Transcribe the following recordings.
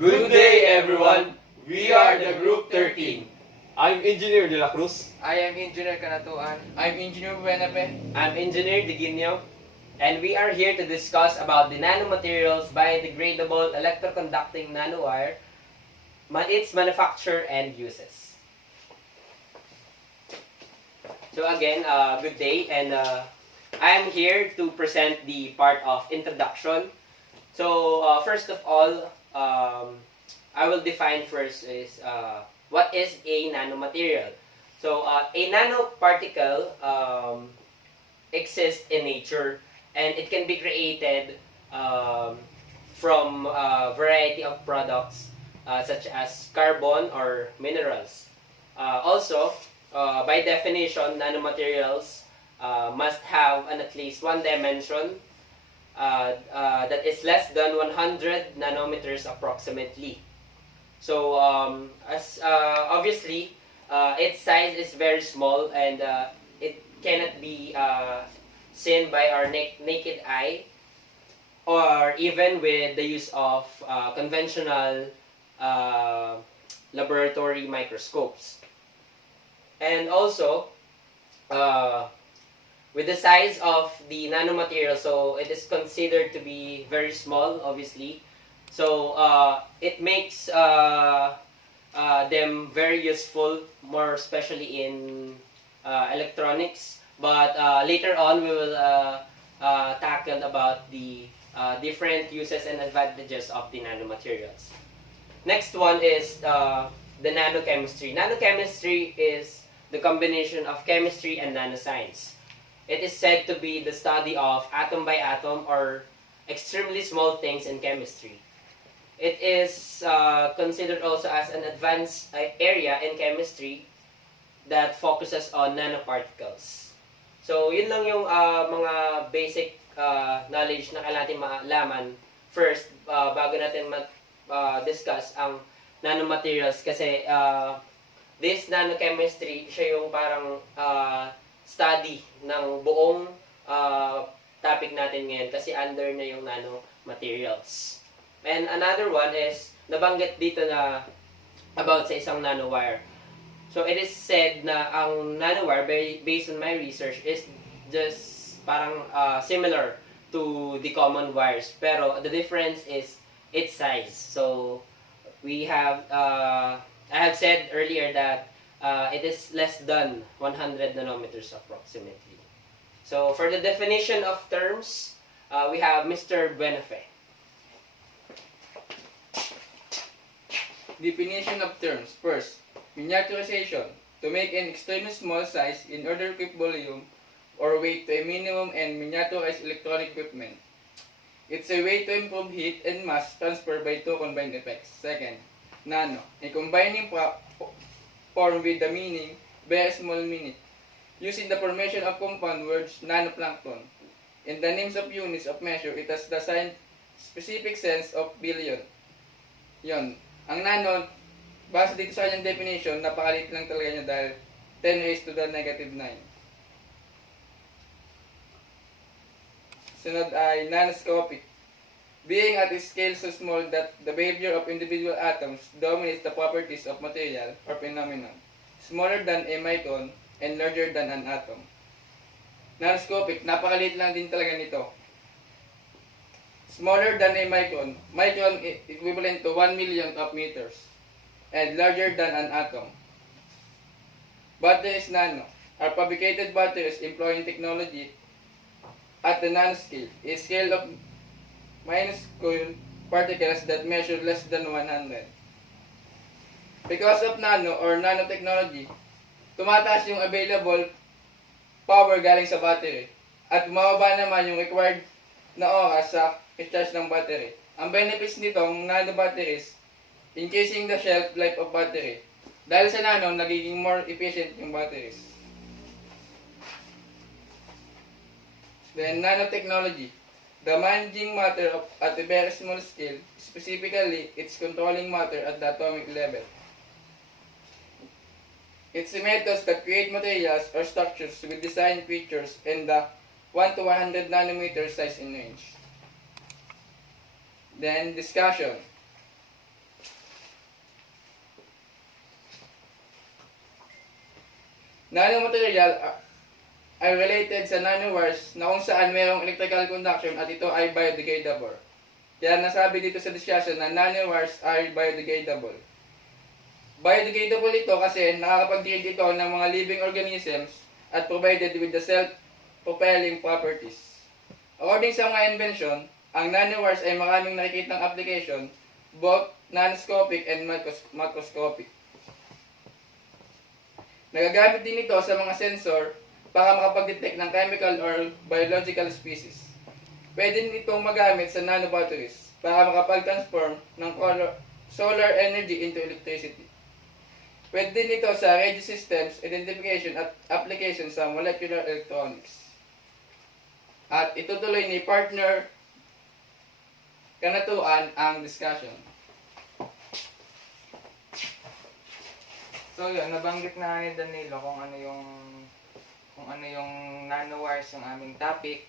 Good day, everyone. We are the Group 13. I'm Engineer De La Cruz. I am Engineer Kanatuan. I'm Engineer Buenape. I'm Engineer Diginio, and we are here to discuss about the nanomaterials biodegradable electroconducting nanowire, its manufacture and uses. So again, good day, and I am here to present the part of introduction. So first of all, I will define first is what is a nanomaterial. So a nanoparticle exists in nature, and it can be created from a variety of products such as carbon or minerals. Also, by definition, nanomaterials must have at least one dimension that is less than 100 nanometers approximately. So, obviously, its size is very small, and it cannot be seen by our naked eye, or even with the use of conventional laboratory microscopes. And also, with the size of the nanomaterial, so it is considered to be very small, obviously. So it makes them very useful, more especially in electronics. But later on, we will tackle about the different uses and advantages of the nanomaterials. Next one is the nanochemistry. Nanochemistry is the combination of chemistry and nanoscience. It is said to be the study of atom by atom or extremely small things in chemistry. It is considered also as an advanced area in chemistry that focuses on nanoparticles. So, yun lang yung mga basic knowledge na kailangan natin malaman first bago natin discuss ang nanomaterials, kasi this nanochemistry, siya yung parang study ng buong topic natin ngayon, kasi under na yung nanomaterials. And another one is, nabanggit dito na about sa isang nanowire. So it is said na ang nanowire, based on my research, is just parang similar to the common wires. Pero the difference is its size. So we have, I have said earlier that it is less than 100 nanometers approximately. So for the definition of terms, we have Mr. Buenafe. Definition of terms. First, miniaturization. To make an extremely small size in order to keep volume or weight to a minimum and miniaturize electronic equipment. It's a way to improve heat and mass transfer by two combined effects. Second, nano. A combining form with the meaning very small minute. Using the formation of compound words nanoplankton. In the names of units of measure, it has the specific sense of billion. Yon. Ang nano, base dito sa kanyang definition, napakalit lang talaga niya dahil 10 raised to the negative 9. Sunod ay nanoscopic. Being at a scale so small that the behavior of individual atoms dominates the properties of material or phenomenon. Smaller than a micron and larger than an atom. Nanoscopic, napakaliit lang din talaga nito. Smaller than a micron. Micron equivalent to 1 millionth of meters. And larger than an atom. Batteries nano are fabricated batteries employing technology at the nanoscale, a scale of minuscule particles that measure less than 100. Because of nano or nanotechnology, tumataas yung available power galing sa battery at bumababa naman yung required na oras sa charge ng battery. Ang benefits nitong nano batteries, increasing the shelf life of battery. Dahil sa nano, nagiging more efficient yung batteries. Then, nanotechnology. The managing matter at a very small scale, specifically, its controlling matter at the atomic level. It's methods that create materials or structures with design features in the 1 to 100 nanometer size in range. Then, discussion. Nanomaterial ay related sa nanowires na kung saan mayroong electrical conduction at ito ay biodegradable. Kaya nasabi dito sa discussion na nanowires are biodegradable. Biodegradable ito kasi nakakapag-degrade ito ng mga living organisms at provided with the self-propelling properties. According sa mga invention, ang nanowires ay maraming nakikitang application, both nanoscopic and macroscopic. Nagagamit din ito sa mga sensor para makapag-detect ng chemical or biological species. Pwede din itong magamit sa nanobatteries para makapag-transform ng solar energy into electricity. Pwede din ito sa radio systems, identification at application sa molecular electronics. At itutuloy ni partner Kanatuan ang discussion. So yun, nabanggit na ni Danilo kung ano yung nanowires yung aming topic.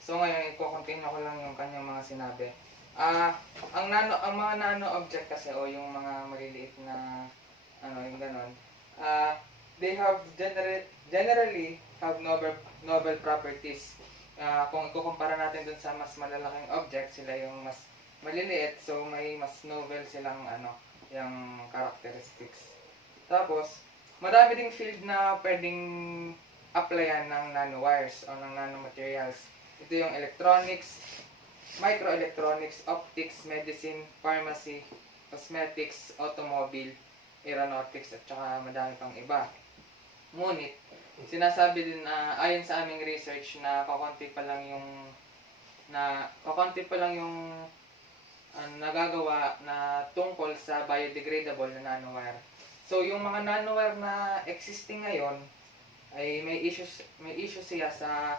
So ngayon, i-continue ko lang yung kanyang mga sinabi. Ang mga nano object kasi o yung mga maliliit na yung ganon, they have generally have novel properties. Kung ikukumpara natin dun sa mas malalaking object, sila yung mas maliliit, so may mas novel silang yung characteristics. Tapos, marami ding field na pwedeng applyan ng nanowires o ng nanomaterials. Ito yung electronics, microelectronics, optics, medicine, pharmacy, cosmetics, automobile, aeronautics, at saka madami pang iba. Ngunit, sinasabi din ayon sa aming research na kakonti pa lang yung nagagawa na tungkol sa biodegradable na nanowire. So, yung mga nanowire na existing ngayon ay may issue siya sa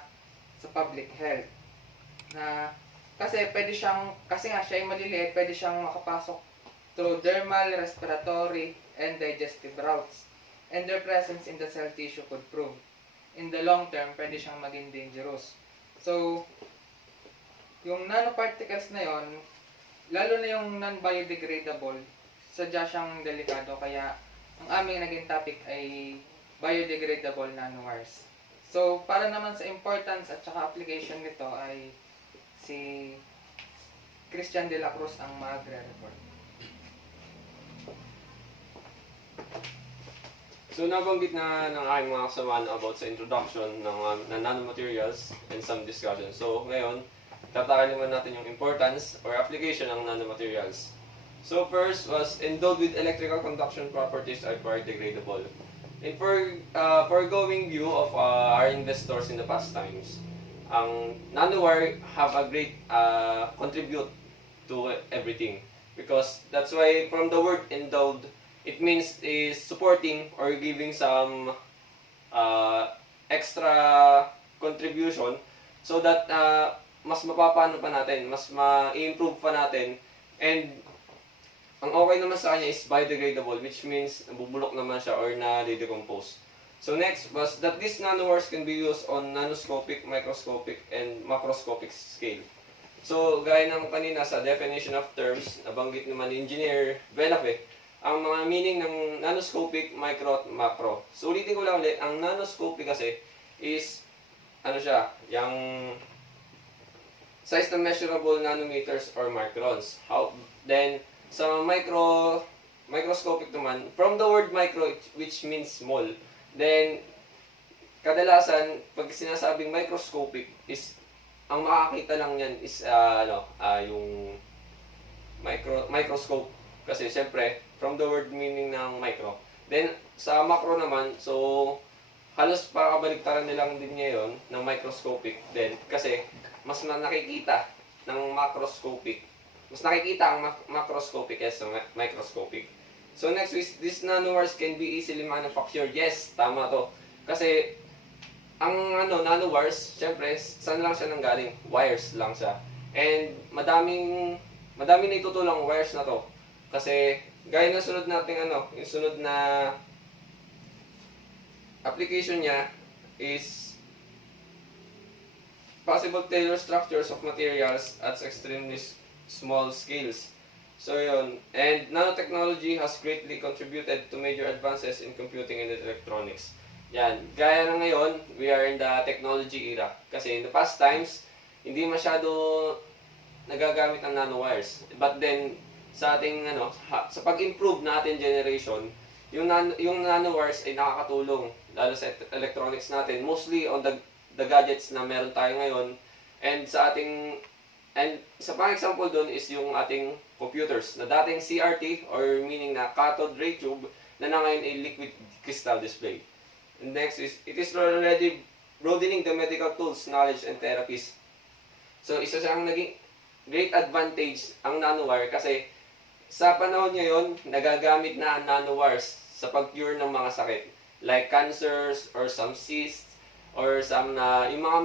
public health. Na kasi nga siya ay maliliit, pwede siyang makapasok through dermal, respiratory, and digestive routes. And their presence in the cell tissue could prove in the long term, pwede siyang maging dangerous. So, yung nanoparticles na yon, lalo na yung non-biodegradable, sadya siyang delikado, kaya ang aming naging topic ay biodegradable nanowires. So, para naman sa importance at saka application nito ay si Christian de la Cruz ang magre-report. So nabanggit na ng aking mga kasamahan about sa introduction ng nanomaterials and some discussion. So ngayon, tatakal naman natin yung importance or application ng nanomaterials. So first was endowed with electrical conduction properties are biodegradable. In foregoing view of our investors in the past times, ang nanowire have a great contribute to everything. Because that's why from the word endowed, it means is supporting or giving some extra contribution so that mas mapapano pa natin, mas ma-improve pa natin, and ang okay naman sa kanya is biodegradable, which means nabubulok naman siya or na-decompose. So next was that these nanowires can be used on nanoscopic, microscopic, and macroscopic scale. So gaya ng kanina sa definition of terms, nabanggit naman ni Engineer Benafe, ang mga meaning ng nanoscopic, micro, at macro. So ulitin ko lang ulit, ang nanoscopic kasi is, yung size na measurable nanometers or microns. Then, sa microscopic naman, from the word micro, which means small, then, kadalasan, pag sinasabing microscopic, is, ang makakita lang yan is, yung microscope. Kasi, syempre, from the word meaning ng micro. Then, sa macro naman, so, halos pakakabaligtaran nilang din ngayon ng microscopic din. Kasi, mas nakikita ng macroscopic. Mas nakikita ang macroscopic kaysa microscopic. So, next is, these nanowires can be easily manufactured. Yes, tama to. Kasi, ang nanowires, syempre, saan lang siya nanggaling? Wires lang siya. And, madaming na itutulang wires na to. Kasi, gaya ng sunod nating yung sunod na application niya is possible tailor structures of materials at extremely small scales. So yun, and nanotechnology has greatly contributed to major advances in computing and electronics. Yan. Gaya ng ngayon, we are in the technology era. Kasi in the past times, hindi masyado nagagamit ang nanowires. But then, sa ating sa pag-improve na ating generation, yung nanowires ay nakakatulong lalo sa electronics natin, mostly on the gadgets na meron tayo ngayon. And sa pang example doon is yung ating computers na dating CRT or meaning na cathode ray tube na ngayon ay liquid crystal display. And next is, it is already broadening the medical tools, knowledge, and therapies. So, isa siyang naging great advantage ang nanowire kasi sa panahon ngayon, nagagamit na ang nanowires sa pag-cure ng mga sakit. Like cancers or some cysts or some yung mga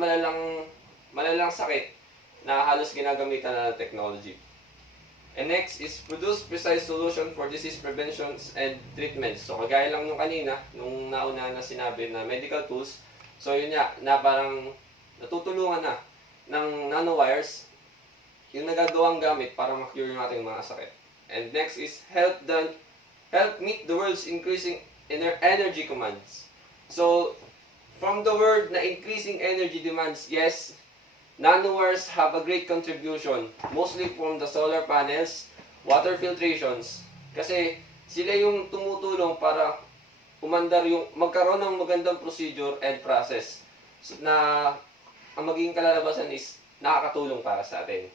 malalang sakit na halos ginagamitan na ng technology. And next is produce precise solution for disease preventions and treatments. So kagaya lang nung kanina, nung nauna na sinabi na medical tools, so yun na parang natutulungan na ng nanowires yung nagagawang gamit para ma-cure yung ating mga sakit. And next is help meet the world's increasing energy demands. So from the word na increasing energy demands, yes, nanowires have a great contribution, mostly from the solar panels, water filtrations, kasi sila yung tumutulong para magkaroon ng magandang procedure and process na ang magiging kalalabasan is nakakatulong para sa atin.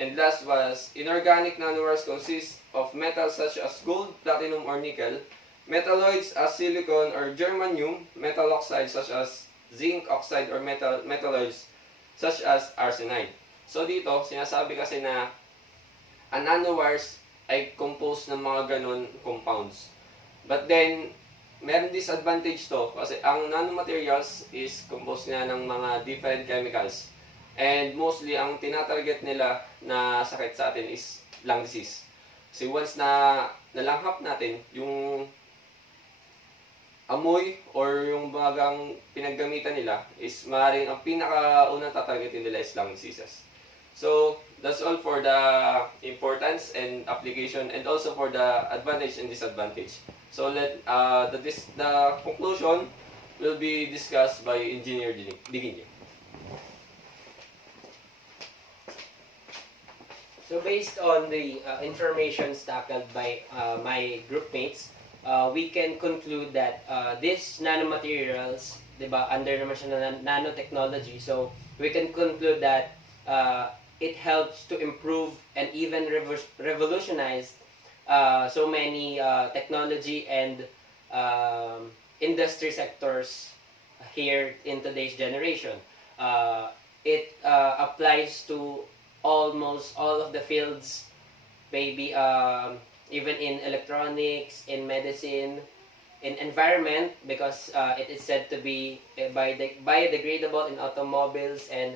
And last was, inorganic nanowires consist of metals such as gold, platinum, or nickel, metalloids as silicon or germanium, metal oxides such as zinc oxide or metalloids such as arsenide. So dito, sinasabi kasi na ang nanowires ay composed ng mga ganun compounds. But then, meron disadvantage to kasi ang nanomaterials is composed nga ng mga different chemicals. And mostly, ang tinatarget nila na sakit sa atin is lung disease. Kasi once na nalanghap natin, yung amoy or yung bagang pinaggamitan nila is maaaring ang pinakaunang tatargetin nila is lung diseases. So, that's all for the importance and application and also for the advantage and disadvantage. So, the conclusion will be discussed by Engineer Diginyo. So based on the information tackled by my groupmates, we can conclude that these nanomaterials, diba, under naman siya na nanotechnology, so we can conclude that it helps to improve and even revolutionize so many technology and industry sectors here in today's generation. It applies to almost all of the fields, maybe even in electronics, in medicine, in environment, because it is said to be biodegradable in automobiles and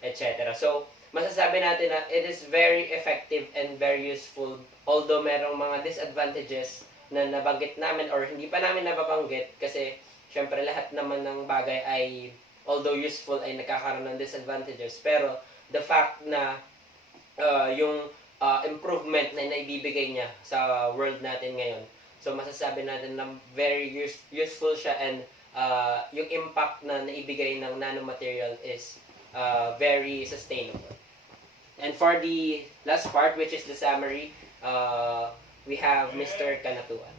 etc. So, masasabi natin na it is very effective and very useful, although merong mga disadvantages na nabanggit namin or hindi pa namin nababanggit kasi syempre lahat naman ng bagay ay although useful ay nagkakaroon ng disadvantages, pero the fact na yung improvement na naibibigay niya sa world natin ngayon, so masasabi natin na very useful siya and yung impact na naibigay ng nanomaterial is very sustainable. And for the last part, which is the summary, we have Mr. Kanatuan.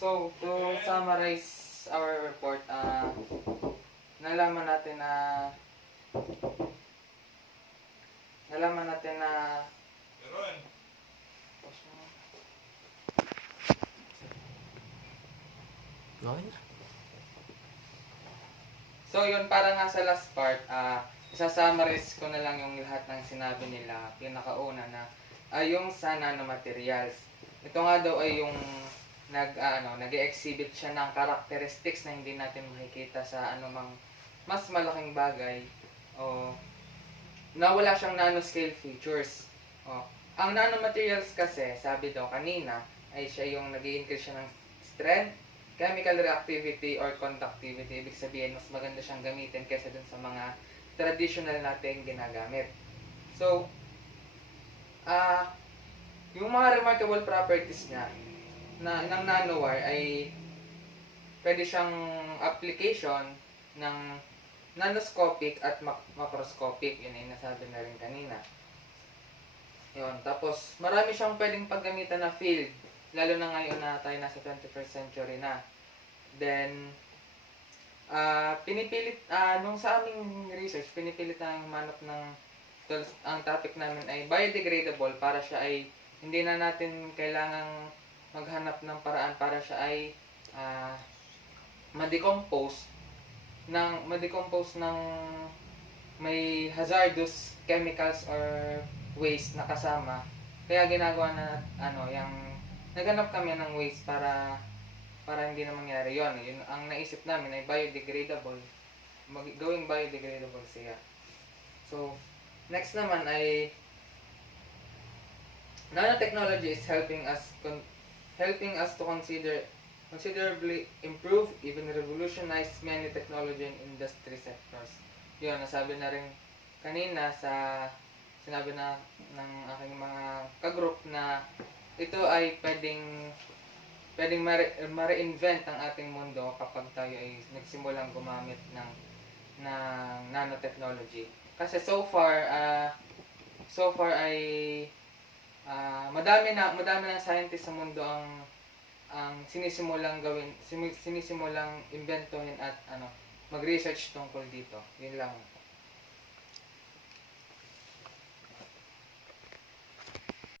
So, to summarize our report, nalaman natin na So yun, para nga sa last part, isa-summarize ko na lang yung lahat ng sinabi nila, pinakauna na yung sa nanomaterials. Ito nga daw ay yung nag-exhibit siya ng characteristics na hindi natin makikita sa anumang mas malaking bagay o na wala siyang nanoscale features. Ang nanomaterials kasi, sabi daw kanina, ay siya yung nag-i-increase siya ng strength, chemical reactivity or conductivity. Ibig sabihin, mas maganda siyang gamitin kaysa dun sa mga traditional natin ginagamit. So, yung mga remarkable properties niya ng nanowire ay pwede siyang application ng nanoscopic at macroscopic. Yun ay nasabi na rin kanina. Yun. Tapos, marami siyang pwedeng paggamitan na field. Lalo na ngayon na tayo nasa 21st century na. Then, nung sa aming research, pinipilit na manap ng ang topic namin ay biodegradable para siya ay hindi na natin kailangang maghanap ng paraan para siya ay ma-decompose ng may hazardous chemicals or waste na kasama. Kaya ginagawa na naghanap kami ng waste para hindi na mangyari yon. Yun ang naisip namin ay biodegradable. Gawing biodegradable siya. So, next naman ay nanotechnology is helping us to considerably improve, even revolutionize many technology and industry sectors. Yun, nasabi na rin kanina sinabi na ng aking mga kagroup na ito ay pwedeng ma-reinvent ang ating mundo kapag tayo ay nagsimulang gumamit ng nanotechnology. Kasi so far ay madami ng scientists sa mundo ang sinisimulang inventohin at mag-research tungkol dito. Yun lang.